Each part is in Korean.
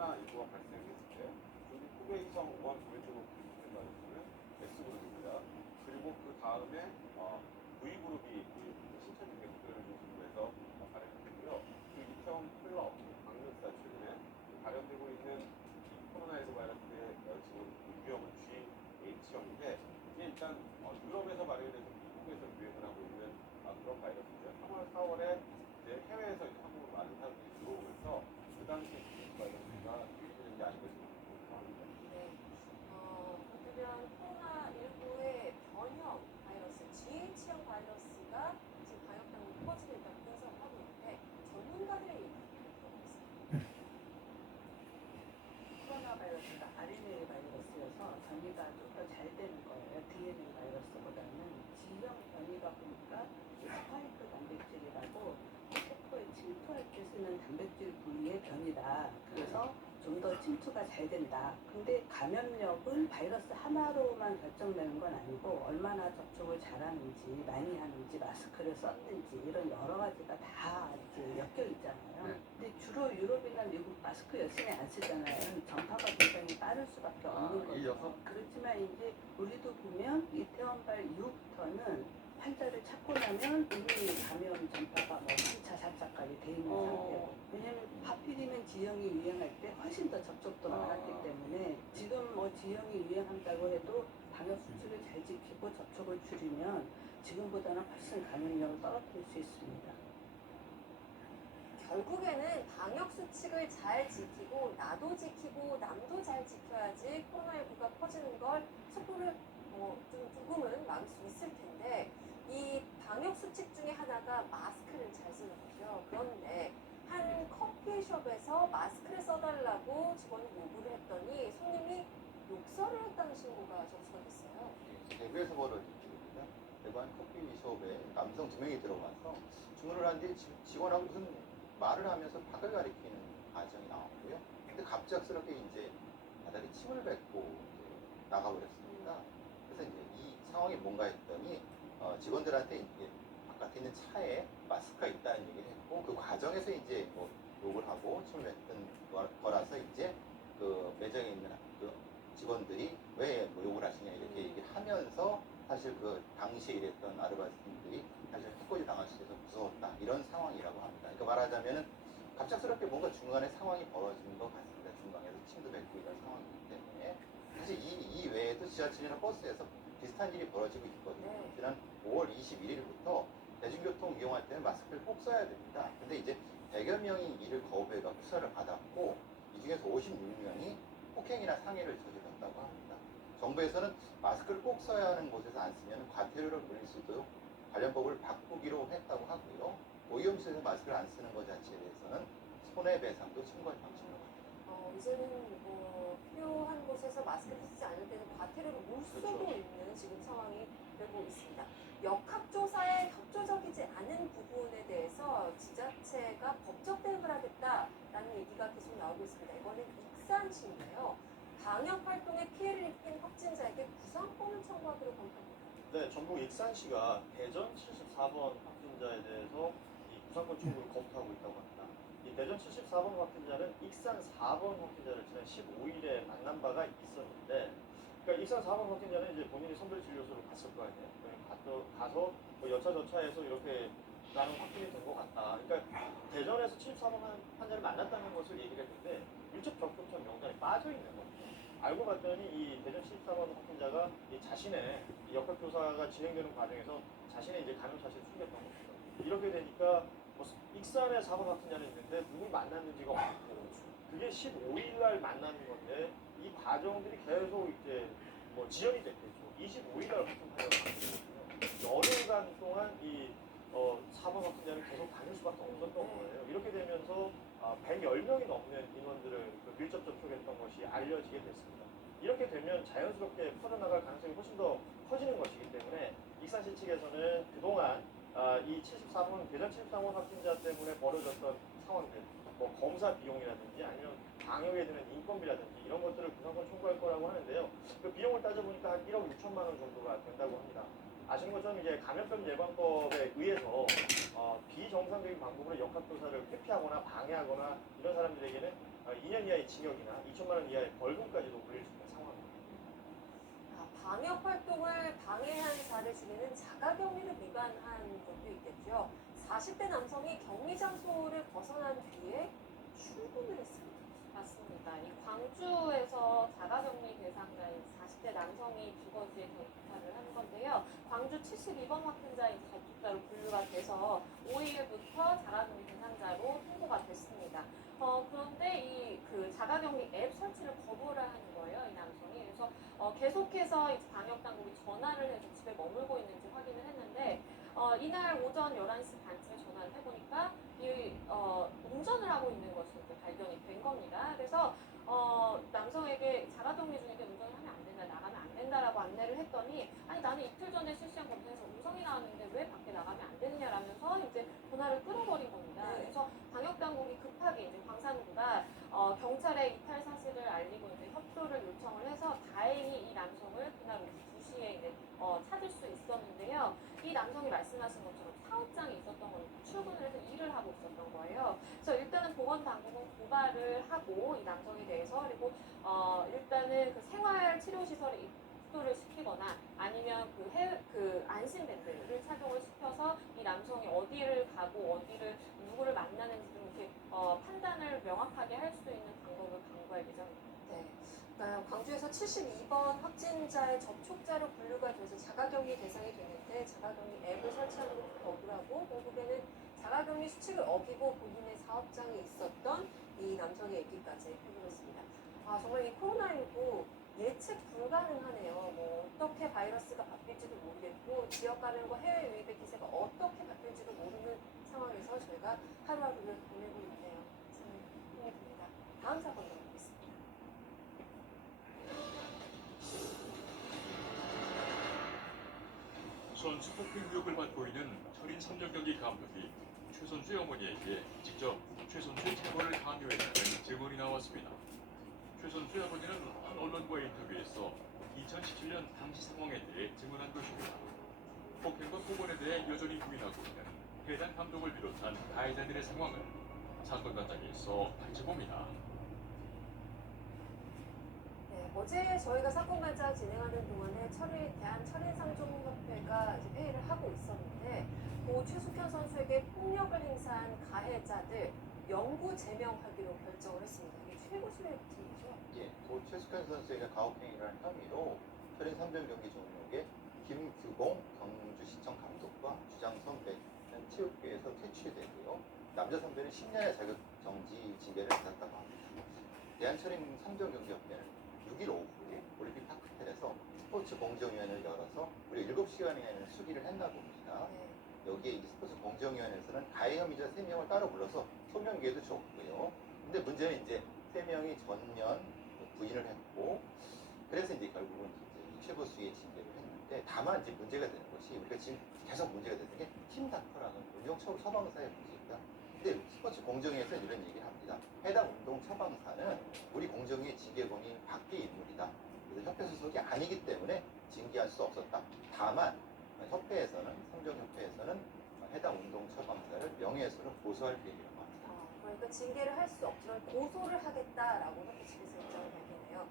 코로나19가 발생했을 때 중국 후베이 성 우한 도매주로 분류된 바이러스는 S그룹입니다. 그리고 그 다음에 V그룹이 신천지교회를 중심으로 해서 발행됐고요. 그 이태원 클럽, 강릉사 최근에 발현되고 있는 코로나19 바이러스의 지금 유형은 GH 형인데 이게 일단 유럽에서 발현돼서 미국에서 유행을 하고 있는 그런 바이러스죠. 3월, 4월에 이제 해외에서 이제 한국으로 많은 사람들이 들어오면서 그 당시 바이러스가 유행되는 게 아닌가 싶은 상황입니다. 네. 그러면 코로나19의 변형 바이러스, GH형 바이러스가 지금 방역당국이 퍼지고 있다고 분석하고 있는데 전문가들의 얘기를 들어보겠습니다. 코로나 바이러스가 RNA 바이러스여서 전이가 좀 더 잘 되는 거예요. DNA 바이러스보다는 G형 변이가 보니까 스파이크 단백질이라고 세포에 침투할 때 쓰는 단백질 부위의 변이다. 그래서 좀 더 침투가 잘 된다. 근데 감염력은 바이러스 하나로만 결정되는 건 아니고 얼마나 접촉을 잘하는지, 많이 하는지, 마스크를 썼는지 이런 여러 가지가 다 이제 엮여 있잖아요. 네. 근데 주로 유럽이나 미국 마스크 열심히 안 쓰잖아요. 전파가 굉장히 빠를 수밖에 없는 거죠. 이어서? 그렇지만 이제 우리도 보면 이태원발 이후부터는 환자를 찾고 나면 이미 감염 전파가 뭐 3차, 4차까지 돼 있는 상태고. 왜냐면 하필이면 G형이 유행할 때 훨씬 더 접촉도 많았기 때문에 지금 뭐 G형이 유행한다고 해도 방역 수칙을 잘 지키고 접촉을 줄이면 지금보다는 훨씬 감염력을 떨어뜨릴 수 있습니다. 결국에는 방역 수칙을 잘 지키고 나도 지키고 남도 잘 지켜야지 코로나19가 퍼지는 걸 촛불을 좀 조금은 막을 수 있을 텐데 이 방역 수칙 중에 하나가 마스크를 잘 쓰는 거죠. 그런데 한 커피숍에서 마스크를 써달라고 직원이 요구를 했더니 손님이 욕설을 했다는 신고가 접수가 됐어요. 대구에서 벌어진 일입니다. 대구 한 커피숍에 남성 2명이 들어가서 주문을 하는데 직원하고 무슨 말을 하면서 밖을 가리키는 과정이 나왔고요. 근데 갑작스럽게 이제 바닥에 침을 뱉고 이제 나가버렸습니다. 그래서 이제 이 상황이 뭔가 했더니 직원들한테 이제 바깥에 있는 차에 마스크가 있다는 얘기를 했고 그 과정에서 이제 뭐 욕을 하고 침을 뱉은 거라서 이제 그 매장에 있는 그 직원들이 왜 뭐 욕을 하시냐 이렇게 얘기를 하면서 사실 그 당시에 일했던 아르바이트들이 사실 해코지 당할 수 있어서 무서웠다 이런 상황이라고 합니다. 그러니까 말하자면은 갑작스럽게 뭔가 중간에 상황이 벌어진 것 같습니다. 중간에서 침도 뱉고 이런 상황이기 때문에 사실 이 외에도 지하철이나 버스에서 비슷한 일이 벌어지고 있거든요. 네. 지난 5월 21일부터 대중교통 이용할 때는 마스크를 꼭 써야 됩니다. 근데 이제 100여 명이 이를 거부해가 수사를 받았고 이 중에서 56명이 폭행이나 상해를 저질렀다고 합니다. 정부에서는 마스크를 꼭 써야 하는 곳에서 안 쓰면 과태료를 물릴 수도 관련법을 바꾸기로 했다고 하고요. 오염시에서 마스크를 안 쓰는 것 자체에 대해서는 손해배상도 청구할 방침으로 합니다. 이제는 필요한 곳에서 마스크를 쓰지 않을 때는 과태료를 물 수도 그렇죠. 있는 지금 상황이 되고 있습니다. 역학조사에 협조적이지 않은 부분에 대해서 지자체가 법적 대응을 하겠다라는 얘기가 계속 나오고 있습니다. 이번엔 익산시인데요. 방역 활동에 피해를 입힌 확진자에게 구상권을 청구하기로 검토합니다. 네, 전북 익산시가 대전 74번 확진자에 대해서 이 구상권 청구를 검토하고 있다고 합니다. 이 대전 74번 확진자는 익산 4번 확진자를 지난 15일에 만난 바가 있었는데, 그러니까 익산 4번 확진자는 이제 본인이 선별진료소로 갔을 거 아니에요. 가서 뭐 여차 저차해서 이렇게 나는 확진이 된 것 같다. 그러니까 대전에서 74번 환자를 만났다는 것을 얘기를 했는데 밀접 접촉자 명단에 빠져 있는 거죠. 알고 봤더니 이 대전 74번 확진자가 이 자신의 이 역학조사가 진행되는 과정에서 자신의 이제 감염 사실을 숨겼던 겁니다. 이렇게 되니까 뭐 익산에 4번 확진자는 있는데 누굴 만났는지가 없고 그게 15일 날 만나는 건데 이 과정들이 계속 이제 뭐 지연이 됐겠죠. 25일 날 확진 판정을 받게 되거든요. 열흘간 동안 이 4번 확진자는 계속 다닐 수밖에 없었던 거예요. 이렇게 되면서 110명이 넘는 인원들을 밀접 접촉했던 것이 알려지게 됐습니다. 이렇게 되면 자연스럽게 퍼져나갈 가능성이 훨씬 더 커지는 것이기 때문에 익산시 측에서는 그동안 이 74번, 대전 74번 확진자 때문에 벌어졌던 상황들, 뭐 검사 비용이라든지 아니면 방역에 드는 인건비라든지 이런 것들을 구상권 청구할 거라고 하는데요. 그 비용을 따져보니까 한 1억 6천만 원 정도가 된다고 합니다. 아시는 것처럼 이제 감염병 예방법에 의해서 비정상적인 방법으로 역학조사를 회피하거나 방해하거나 이런 사람들에게는 2년 이하의 징역이나 2천만 원 이하의 벌금까지도 물릴 수 있는 상황입니다. 방역 활동을 방해한 자를 줄이는 자가격리를 위반한 것도 있겠죠. 40대 남성이 격리 장소를 벗어난 뒤에 출근을 했습니다. 맞습니다. 이 광주에서 자가격리 대상자인 40대 남성이 주거지에 접촉을 한 건데요. 광주 72번 확진자인 접촉자로 분류가 돼서 5일부터 자가격리 대상자로 통보가 됐습니다. 그런데 이 그 자가격리 앱 설치를 거부를 하는 거예요, 이 남성이. 그래서 계속해서 이제 방역 당국이 전화를 해서 집에 머물고 있는지 확인을 했는데 이날 오전 11시 반쯤에 전화를 해보니까 운전을 하고 있는 것이 이제 발견이 된 겁니다. 그래서 남성에게 자가격리 중인데 운전을 하면 안 된다, 나가면 안 된다라고 안내를 했더니 아니 나는 이틀 전에 실시한 검사에서 음성이 나왔는데 왜 밖에 나가면 안 되느냐라면서 이제 전화를 끊어버린 겁니다. 네. 그래서 방역 당국이 급하게 이제 광산구가 경찰에 이탈 사실을 알리고 이제 협조를 요청을 해서 다행히 이 남성을 그날 오후 2시에 이제 찾을 수 있었는데요. 이 남성이 말씀하신 것처럼 사업장에 있었던 거니까 출근을 해서 일을 하고 있었던 거예요. 그래서 일단은 보건당국은 고발을 하고 이 남성에 대해서 그리고 일단은 그 생활치료시설에 입소를 시키거나 아니면 그 안심밴드를 착용을 시켜서 이 남성이 어디를 가고 어디를 누구를 만나는지 좀 이렇게 판단을 명확하게 할 수 있는 방법을 강구할 예정입니다. 네. 광주에서 72번 확진자의 접촉자로 분류가 돼서 자가격리 대상이 됐는데 자가격리 앱을 설치하는 것도 거부하고 결국에는 자가격리 수칙을 어기고 본인의 사업장에 있었던 이 남성의 얘기까지 해보겠습니다. 정말 이 코로나19 예측 불가능하네요. 뭐 어떻게 바이러스가 바뀔지도 모르겠고 지역 감염과 해외 유입의 기세가 어떻게 바뀔지도 모르는 상황에서 저희가 하루하루를 보내고 있네요. 참 힘이 듭니다. 다음 사건 넘어가겠습니다. 선수 폭행 의혹을 받고 있는 철인 3년 경기 감독이 최 선수의 어머니에게 직접 최 선수의 체벌을 강요했다는 증언이 나왔습니다. 최 선수의 아버지는 한 언론과의 인터뷰에서 2017년 당시 상황에 대해 증언한 것입니다. 폭행과 폭언에 대해 여전히 부인하고 있는 해당 감독을 비롯한 가해자들의 상황을 사건 현장에서 파헤쳐봅니다. 네, 어제 저희가 사건 발작 진행하는 동안에 대한철인상종협회가 회의를 하고 있었는데 고 최숙현 선수에게 폭력을 행사한 가해자들 영구 제명하기로 결정을 했습니다. 이게 최고수의 팀이죠. 예, 고 최숙현 선수에게 가혹행위를 한 혐의로 철인 3전 경기 종목에 김규봉 경주시청 감독과 주장선 배는 체육계에서 퇴출되고요. 남자 선배는 10년의 자격 정지 징계를 받았다고 합니다. 대한철인 3전 경기협회는 6일 오후 올림픽 파크텔에서 스포츠 공정위원회를 열어서 무려 7시간이나 수기를 했나 봅니다. 네. 여기에 이 스포츠 공정위원회에서는 가해 혐의자 3명을 따로 불러서 소명 기회도 줬고요. 근데 문제는 이제 3명이 전면 부인을 했고, 그래서 이제 결국은 이제 최고수의 징계를 했는데, 다만 이제 문제가 되는 것이 우리가 지금 계속 문제가 되는 게 팀다커라는 운동 처방사의 문제입니다. 근데 스포츠 공정위에서는 이런 얘기를 합니다. 해당 운동 처방사는 우리 공정위의 징계권이 밖의 인물이다. 그래서 협회 소속이 아니기 때문에 징계할 수 없었다. 다만 협회에서는 삼정협회에서는 해당 운동 처방사를 명예훼손으로 고소할 계획이라고 합니다. 그러니까 징계를 할 수 없지만 고소를 하겠다라고 협회 측에서 입장을 밝히네요.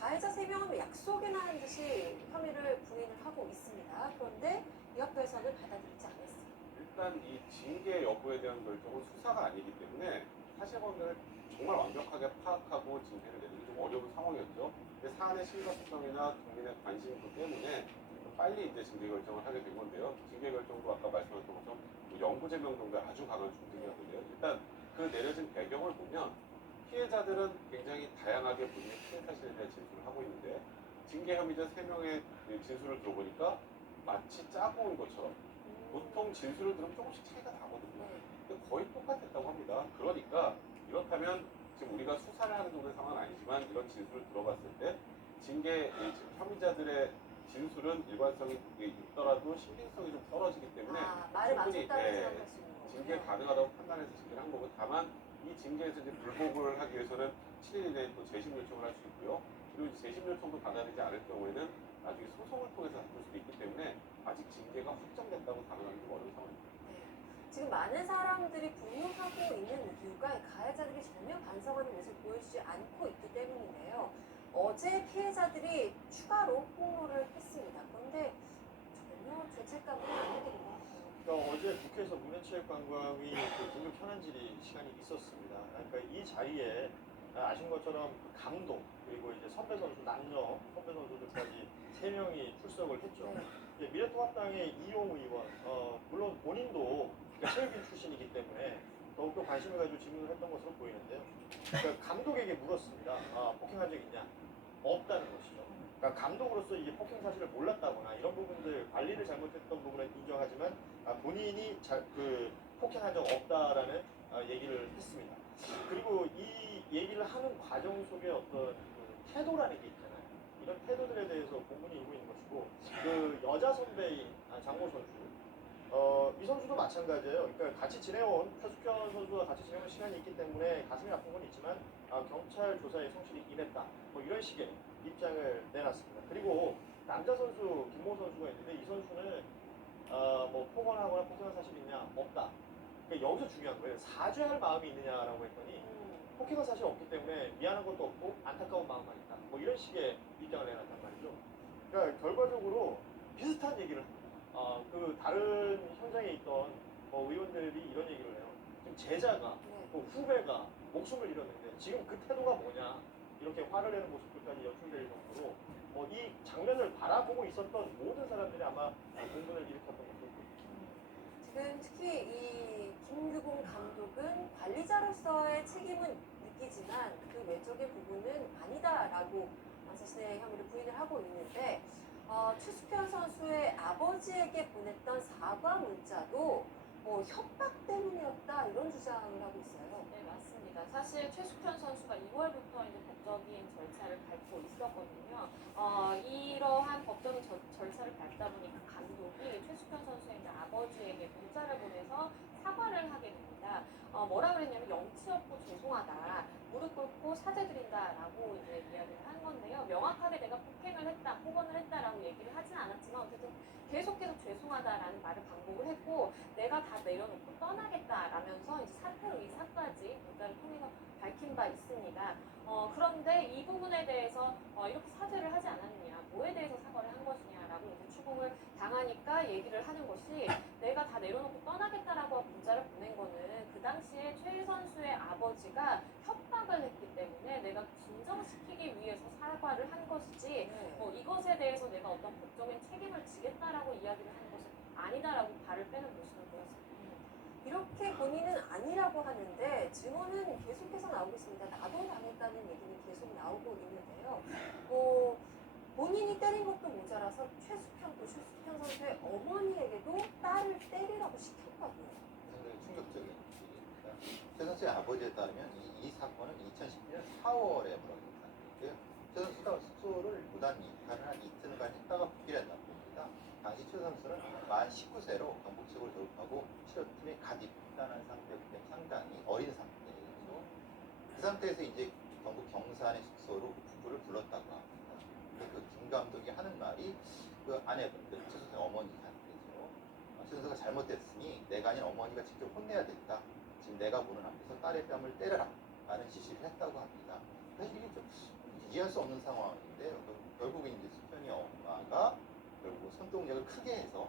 가해자 3명은 약속이나 한 듯이 혐의를 부인을 하고 있습니다. 그런데 이 협회에서는 받아들이지 않았습니다. 일단 이 징계 여부에 대한 결정은 수사가 아니기 때문에 사실관계를 정말 완벽하게 파악하고 징계를 내는 게 좀 어려운 상황이었죠. 근데 사안의 심각성이나 국민의 관심도 때문에 빨리 이제 징계 결정을 하게 된 건데요. 징계 결정도 아까 말씀하셨던 것처럼 영구 제명 정도의 아주 강한 중징이었는데요. 일단 그 내려진 배경을 보면 피해자들은 굉장히 다양하게 본인의 피해 사실에 대해 진술을 하고 있는데 징계 혐의자 3명의 진술을 들어보니까 마치 짜고 온 것처럼 보통 진술을 들으면 조금씩 차이가 나거든요. 근데 거의 똑같았다고 합니다. 그러니까 이렇다면 지금 우리가 수사를 하는 정도의 상황은 아니지만 이런 진술을 들어봤을 때 징계 혐의자들의 진술은 일관성이 있더라도 신빙성이 좀 떨어지기 때문에 말을 충분히, 맞췄다고 생각할 수 있는 거군요. 징계 가능하다고 판단해서 징계를 한 거고, 다만 이 징계에서 이제 불복을 하기 위해서는 7일 이내에 또 재심 요청을 할 수 있고요. 그리고 재심 요청도 받아들이지 않을 경우에는 나중에 소송을 통해서 다툴 수도 있기 때문에 아직 징계가 확정됐다고 단언하기 좀 어려운 상황입니다. 지금 많은 사람들이 분노하고 있는 이유가 가해자들이 전혀 반성하는 모습을 보여주지 않고 있기 때문인데요. 어제 피해자들이 추가로 폭로를 했습니다. 그런데 전혀 죄책감을 안 느끼는 것 같아요. 그러니까 어제 국회에서 문화체육관광위 그 긴급 현안 질의 시간이 있었습니다. 그러니까 이 자리에 아신 것처럼 그 감독 그리고 이제 선배 선수 남녀 선배 선수들까지 3명이 출석을 했죠. 네. 이제 미래통합당의 이용 의원, 물론 본인도 그러니까 체육인 출신이기 때문에 더욱더 관심을 가지고 질문을 했던 것으로 보이는데요. 그러니까 감독에게 물었습니다. 폭행한 적 있냐? 없다는 것이죠. 그러니까 감독으로서 이게 폭행 사실을 몰랐다거나 이런 부분들 관리를 잘못했던 부분은 인정하지만 본인이 그 폭행한 적 없다라는 얘기를 했습니다. 그리고 이 얘기를 하는 과정 속에 어떤 그 태도라는 게 있잖아요. 이런 태도들에 대해서 공분이 일고 있는 것이고 그 여자 선배인 장모 선수 이 선수도 마찬가지예요. 그러니까 같이 지내온 최숙현 선수와 같이 지내온 시간이 있기 때문에 가슴이 아픈 건 있지만 경찰 조사에 성실히 임했다. 뭐 이런 식의 입장을 내놨습니다. 그리고 남자 선수 김모 선수가 있는데 이 선수는 뭐 폭언하거나 폭행한 사실 있냐? 없다. 그러니까 여기서 중요한 거예요. 사죄할 마음이 있느냐라고 했더니 폭행한 사실 없기 때문에 미안한 것도 없고 안타까운 마음만 있다. 뭐 이런 식의 입장을 내놨단 말이죠. 그러니까 결과적으로 비슷한 얘기를 합니다. 그 다른 현장에 있던 의원들이 이런 얘기를 해요. 지금 제자가 또 후배가 목숨을 잃었는데 지금 그 태도가 뭐냐 이렇게 화를 내는 모습들까지 연출될 정도로 이 장면을 바라보고 있었던 모든 사람들이 아마 공분을 일으켰던 것으로 보입니다. 지금 특히 이 김규봉 감독은 관리자로서의 책임은 느끼지만 그 외적인 부분은 아니다라고 자신의 혐의를 부인을 하고 있는데 최숙현 선수의 아버지에게 보냈던 사과 문자도 협박 때문이었다 이런 주장을 하고 있어요. 네, 맞습니다. 사실 최숙현 선수가 2월부터 이제 법적인 절차를 밟고 있었거든요. 이러한 법적인 절차를 밟다 보니까 감독이 최숙현 선수의 이제 아버지에게 문자를 보내서 사과를 하게 됩니다. 뭐라 그랬냐면 영치 없고 죄송하다. 무릎 꿇고 사죄드린다라고 이제 이야기를 한 건데요. 명확하게 내가 폭행을 했다, 폭언을 했다라고 얘기를 하진 않았지만 어쨌든 계속해서 죄송하다라는 말을 반복을 했고 내가 다 내려놓고 떠나겠다라면서 이제 사퇴로 의사까지 문자를 통해서 밝힌 바 있습니다. 그런데 이 부분에 대해서 이렇게 사죄를 하지 않았느냐, 뭐에 대해서 사과를 한 것이냐라고 이제 추궁을 당하니까 얘기를 하는 것이 내가 다 내려놓고 떠나겠다라고 문자를 보낸 거는 그 당시에 최 선수의 아버지가 협박을 했기 때문에 내가 진정시키기 위해서 사과를 한 것이지 이것에 대해서 내가 어떤 법적인 책임을 지겠다라고 이야기를 하는 것은 아니다라고 발을 빼는 모습을 보였습니다. 이렇게 본인은 아니라고 하는데 증언은 계속해서 나오고 있습니다. 나도 당했다는 얘기는 계속 나오고 있는데요. 본인이 때린 것도 모자라서 최숙현 선수의 어머니에게도 딸을 때리라고 시켰다고요. 상당히 충격적인 일입니다. 최 선수의 아버지에 따르면 이 사건은 2010년 4월에 벌어진 사건인데요. 최 선수가 숙소를 무단 이탈을 한 이틀간 했다가 복귀를 했다고 봅니다. 당시 최 선수는 만 19세로 경북직을 졸업하고 실업팀에 갓 입단한 상태였기 때문에 상당히 어린 상태죠. 그 상태에서 이제 경북 경산의 숙소로 그 부부를 불렀다고 합니다. 그 김 감독이 하는 말이 그 아내분, 최 선수의 어머니한테죠. 최 선수가 잘못됐으니 내가 아닌 어머니가 직접 혼내야 된다. 지금 내가 보는 앞에서 딸의 뺨을 때려라. 라는 지시를 했다고 합니다. 사실 이게 좀 이해할 수 없는 상황인데요. 결국에 이제 숙현이 엄마가 결국 손동작을 크게 해서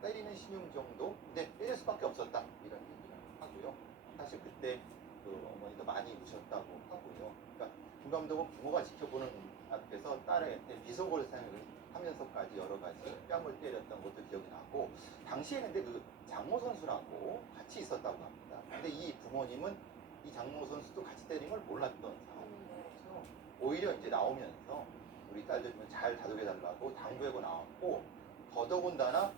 때리는 신용 정도, 근데 때릴 수밖에 없었다. 이런 얘기를 하고요. 사실 그때 그 어머니도 많이 우셨다고 하고요. 그러니까 김 감독은 부모가 지켜보는 앞에서 딸한테 비속어를 사용하면서까지 여러 가지 뺨을 때렸던 것도 기억이 나고, 당시에 근데 그 장모 선수라고 같이 있었다고 합니다. 근데 이 부모님은 이 장모 선수도 같이 때린 걸 몰랐던 상황이죠. 오히려 이제 나오면서 우리 딸들 좀 잘 다독여달라고 당부하고 나왔고, 더더군다나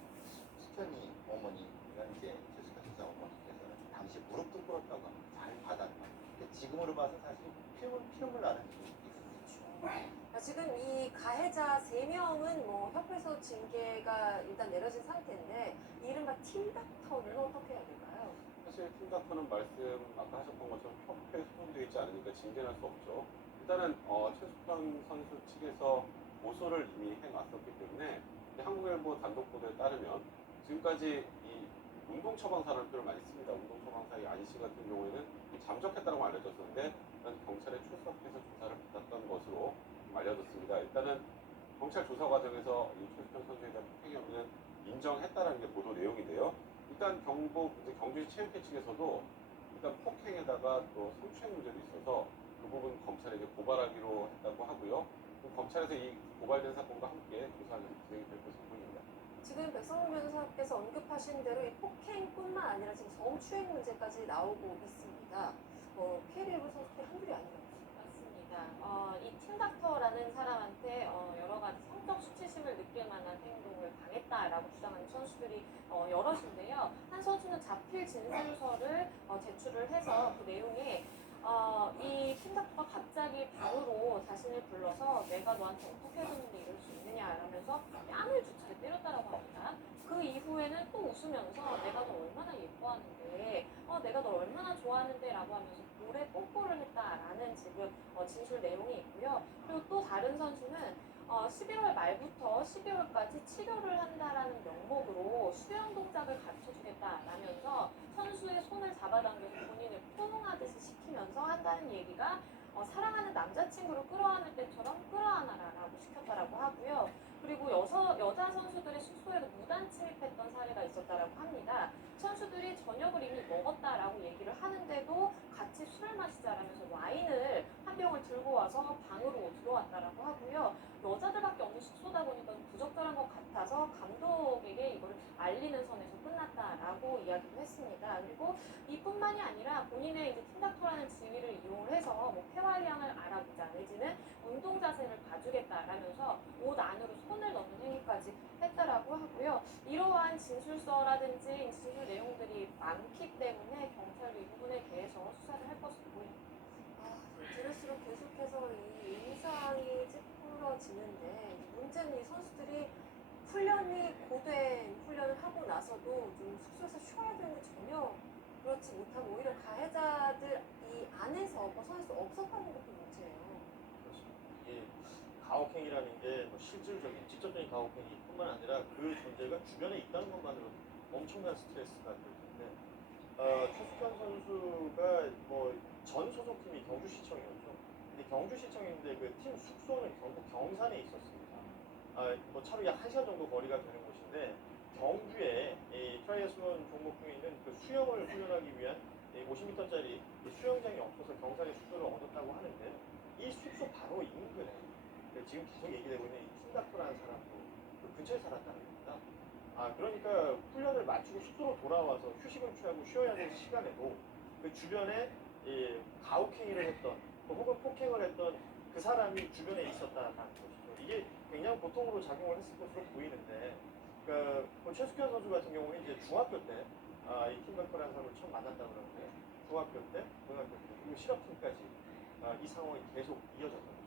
숙현이 어머니가 이제 최숙현 선수 어머니께서는 당시 무릎도 꿇었다고 합니다. 잘 봐달라고. 지금으로 봐서 사실 피눈물 나는 일이 있었죠. 지금 이 가해자 3명은 협회에서 징계가 일단 내려진 상태인데 이른바 팀닥터는 어떻게 해야 될까요? 사실 팀닥터는 말씀 아까 하셨던 것처럼 협회에 소속되어 있지 않으니까 징계할 수 없죠. 일단은 최숙현 선수 측에서 고소를 이미 해놨었기 때문에 한국일보 단독 보도에 따르면 지금까지 이 운동 처방 사람들을 많이 씁니다. 운동 처방사 이 아니 씨 같은 경우에는 잠적했다고 알려졌었는데 일단 경찰에 출석해서 조사를 받았던 것으로 알려졌습니다. 일단은 경찰 조사 과정에서 이 최수현 선수에 대한 폭행 혐의는 인정했다라는 게 보도 내용인데요. 일단 경주시 체육회 측에서도 일단 폭행에다가 또 성추행 문제도 있어서 그 부분 검찰에게 고발하기로 했다고 하고요. 검찰에서 이 고발된 사건과 함께 조사가 진행이 될 것으로 보입니다. 지금 백성문 변호사께서 언급하신 대로 이 폭행뿐만 아니라 지금 성추행 문제까지 나오고 있습니다. K리그 선수들 한둘이 아니라고. 맞습니다. 이 팀닥터라는 사람한테 여러 가지 성적 수치심을 느낄 만한 행동을 당했다라고 주장하는 선수들이 여럿인데요. 한 선수는 자필 진술서를 제출을 해서 그 내용에 이 팀닥터가 갑자기 방으로 자신을 불러서 내가 너한테 어떻게 해줬는데 이럴 수 있느냐라면서 뺨을 두 차례 때렸다라고 합니다. 그 이후에는 또 웃으면서 내가 너 얼마나 예뻐하는데 내가 너 얼마나 좋아하는데 라고 하면서 볼에 뽀뽀를 했다라는 지금 진술 내용이 있고요. 그리고 또 다른 선수는 11월 말부터 12월까지 치료를 한다라는 명목으로 수영 동작을 가르쳐주겠다라면서 선수의 손을 잡아당겨서 본인을 포옹하듯이 시키면서 한다는 얘기가 사랑하는 남자친구를 끌어안을 때처럼 끌어안아라라고 시켰다라고 하고요. 그리고 여자 선수들의 숙소에도 무단 침입했던 사례가 있었다라고 합니다. 선수들이 저녁을 이미 먹었다라고 얘기를 하는데도 같이 술을 마시자라면서 와인을 한 병을 들고 와서 방으로 들어왔다라고 하고요. 여자들밖에 없는 숙소다 보니까 부적절한 것 같아서 감독에게 이걸 알리는 선에서 끝났다라고 이야기를 했습니다. 그리고 이뿐만이 아니라 본인의 이제 팀닥터라는 지위를 이용해서 뭐 폐활량을 알아보자 내지는 운동 자세를 봐주겠다라면서 옷 안으로 손을 넣는 행위까지 했다라고 하고요. 이러한 진술서라든지 진술 내용들이 많기 때문에 경찰도 이 부분에 대해서 수사를 할 것으로 보입니다. 들을수록 계속해서 이 인상이 찌푸러지는데 문제는 이 선수들이 훈련이 고된 훈련을 하고 나서도 좀 숙소에서 쉬어야 되는데 전혀 그렇지 못하고 오히려 가해자들 이 안에서 벗어날 수 없었다는 것도 문제예요. 그렇습니다. 이게 가혹행위라는 게 뭐 실질적인 직접적인 가혹행위뿐만 아니라 그 존재가 주변에 있다는 것만으로도 엄청난 스트레스가 될 텐데 최숙현 선수가 뭐 전 소속팀이 경주시청이었죠. 근데 경주시청인데 그 팀 숙소는 경북 경산에 있었습니다. 뭐 차로 약 1시간 정도 거리가 되는 곳인데 경주에 이 트라이애슬론 종목 중에 있는 그 수영을 훈련하기 위한 50m짜리 수영장이 없어서 경산에 숙소를 얻었다고 하는데 이 숙소 바로 인근에 지금 계속 얘기되고 있는 이 팀닥터라는 사람도 그 근처에 살았다는 겁니다. 그러니까 훈련을 마치고 숙소로 돌아와서 휴식을 취하고 쉬어야 될 시간에도 그 주변에 가혹행위를 했던 혹은 폭행을 했던 그 사람이 주변에 있었다는 것이죠. 이게 굉장히 고통으로 작용을 했을 것으로 보이는데, 그러니까 뭐 최숙현 선수 같은 경우는 이제 중학교 때 이 팀닥터라는 사람을 처음 만났다고 그러는데 중학교 때, 고등학교 때, 그리고 실업팀까지 이 상황이 계속 이어졌던 거죠.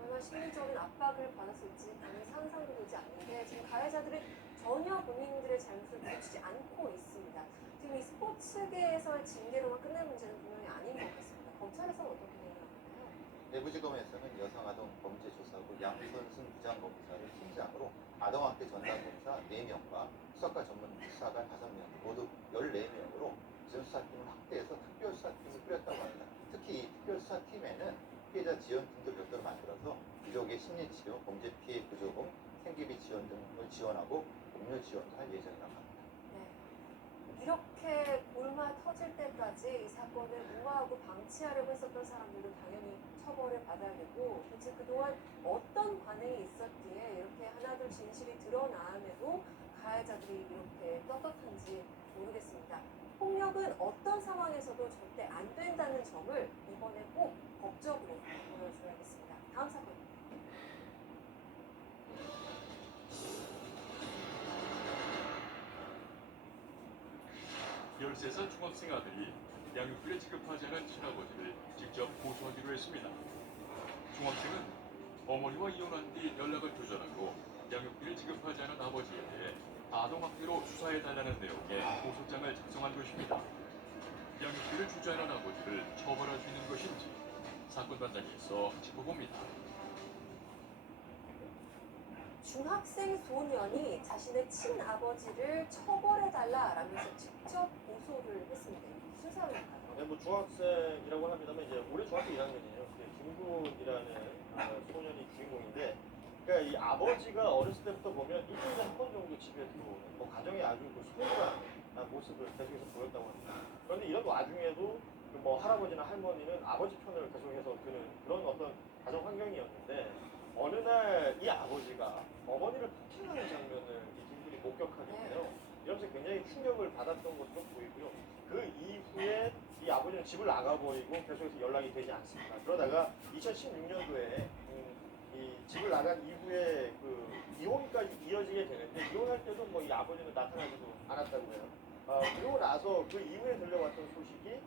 얼마나 심리적인 압박을 받았을지 당연히 상상도 되지 않는데 지금 가해자들이 전혀 본인들의 잘못을 묻지 않고 있습니다. 지금 이 스포츠계에서의 징계로만 끝낼 문제는 분명히 아닌 것 같습니다. 검찰에서는 어떻게 생각하나요? 대구지검에서는 여성아동 범죄조사부 양선순 부장검사를 팀장으로 아동학대 전담검사 4명과 수사과 전문 수사관 5명 모두 14명으로 수사팀을 확대해서 특별수사팀을 꾸렸다고 합니다. 특히 이 특별수사팀에는 피해자 지원팀도 별도로 만들어서 유족의 심리치료, 범죄 피해 구조금, 생계비 지원 등을 지원하고 법률 지원도 할 예정이라고 합니다. 네. 이렇게 골마 터질 때까지 이 사건을 무마하고 방치하려고 했었던 사람들도 당연히 처벌을 받아야 되고 대체 그동안 어떤 반응이 있었기에 이렇게 하나둘 진실이 드러남에도 가해자들이 이렇게 떳떳한지 모르겠습니다. 폭력은 어떤 상황에서도 절대 안 된다는 점을 이번에 꼭 법적으로 보여줘야겠습니다. 다음 사건. 13살 중학생 아들이 양육비를 지급하지 않은 친아버지를 직접 고소하기로 했습니다. 중학생은 어머니와 이혼한 뒤 연락을 두절하고 양육비를 지급하지 않은 아버지에 대해 아동학대로 수사해달라는 내용의 고소장을 작성한 것입니다. 양육비를 주지 않은 아버지를 처벌할 수 있는 것인지 사건 단장에서 짚어봅니다. 중학생 소년이 자신의 친아버지를 처벌해달라라면서 직접 고소를 했습니다. 무슨 사연일까요? 네, 뭐 중학생이라고 합니다만 이제 올해 중학교 1학년이에요. 김군이라는 소년이 주인공인데, 그러니까 이 아버지가 어렸을 때부터 보면 일주일에 한 번 정도 집에 들어오는 뭐 가정에 아주 그 소홀한 모습을 계속해서 보였다고 합니다. 그런데 이런 와중에도 그뭐 할아버지나 할머니는 아버지 편을 계속해서 드는 그런 어떤 가정 환경이었는데, 어느 날 이 아버지가 어머니를 폭행하는 장면을 이 김군이 목격하는데요. 이러면서 굉장히 충격을 받았던 것으로 보이고요. 그 이후에 이 아버지는 집을 나가버리고 계속해서 연락이 되지 않습니다. 그러다가 2016년도에 이 집을 나간 이후에 그 이혼까지 이어지게 되는데, 이혼할 때도 뭐 이 아버지는 나타나지도 않았다고 해요. 그리고 나서 그 이후에 들려왔던 소식이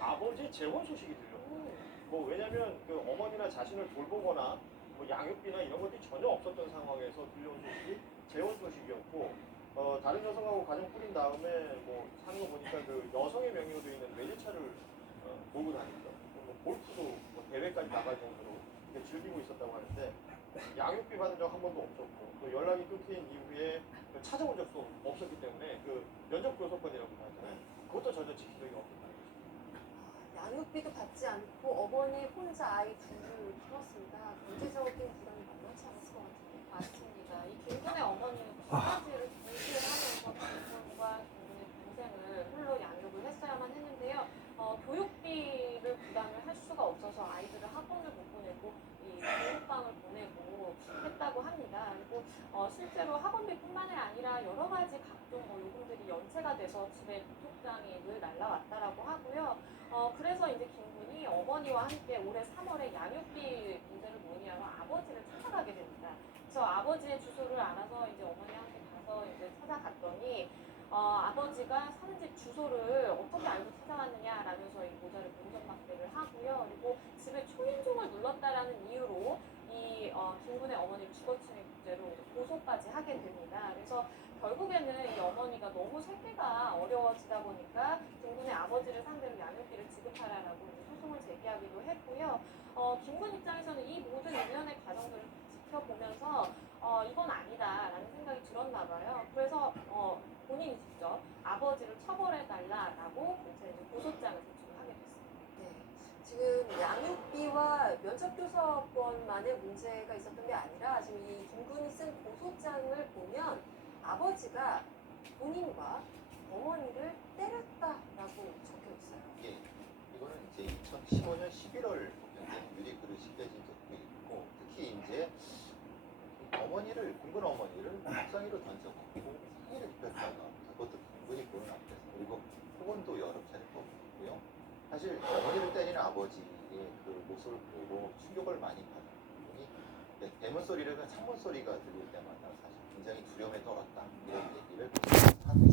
아버지 재혼 소식이 들려요. 뭐 왜냐면 그 어머니나 자신을 돌보거나 뭐 양육비나 이런 것들이 전혀 없었던 상황에서 들려온 소식이 재혼 소식이었고, 다른 여성하고 가정 꾸린 다음에 뭐 사는 거 보니까 그 여성의 명의로 되어 있는 외제차를 몰고 다니죠. 뭐 골프도 뭐 대회까지 나갈 정도로 이렇게 즐기고 있었다고 하는데, 양육비 받은 적 한 번도 없었고, 또 연락이 끊긴 이후에 찾아온 적도 없었기 때문에 그 면접 교섭권이라고 하잖아요. 그것도 전혀 지킨 적이 없었다는 거죠. 양육비도 받지 않고 어머니 혼자 아이 둘을 키웠습니다. 경제적인 부담이 만만치 않았을 것 같은데. 맞습니다. 이 김군의 어머니는 두 가지를 동시에 하면서 김군과 김군의 동생을 홀로 양육을 했어야만 했는데요. 교육비를 부담을 할 수가 없어서 아이들을 학원을 못 보내고 이 교육방을 보내고 했다고 합니다. 그리고 실제로 학원비뿐만이 아니라 여러 가지 각종 요금들이 연체가 돼서 집에 도톡장이 늘 날라왔다라고 하고요. 그래서 이제 김군이 어머니와 함께 올해 3월에 양육비 문제를 논의하러 아버지를 찾아가게 됩니다. 그래서 아버지의 주소를 알아서 이제 어머니와 함께 가서 이제 찾아갔더니 아버지가 사는 집 주소를 어떻게 알고 찾아왔느냐라면서 이 모자를 문전박대를 하고요. 그리고 집에 초인종을 눌렀다라는 이유로 이 김군의 어머니를 주거침해 문제로 이제 고소까지 하게 됩니다. 그래서 결국에는 이 어머니가 너무 생계가 어려워지다 보니까 김군의 아버지를 상대로 양육비를 지급하라라고 이제 소송을 제기하기도 했고요. 김군 입장에서는 이 모든 일련의 과정들을 지켜보면서 이건 아니다라는 생각이 들었나 봐요. 그래서 본인이 직접 아버지를 처벌해달라라고 이제 고소장을 제출하게 됐습니다. 네. 지금 양육비와 면접교섭권만의 문제가 있었던 게 아니라 지금 이 김군이 쓴 고소장을 보면 아버지가 본인과 어머니를 때렸다라고 적혀 있어요. 예, 이거는 이제 2015년 11월 유리 그릇이 떼진 적도 있고, 특히 이제 어머니를, 김군 어머니를 옥상위로 던져갖고 상해를 입혔다가, 그것도 김군이 보는 앞에서, 그리고 폭언도 여러 차례 겪었고요. 사실 어머니를 때리는 아버지의 그 모습을 보고 충격을 많이 받은 분이 대문 소리를, 창문 소리가 들릴 때마다 사실 굉장히 두려움에 떨었다, 이런 얘기를 하고 있습니다.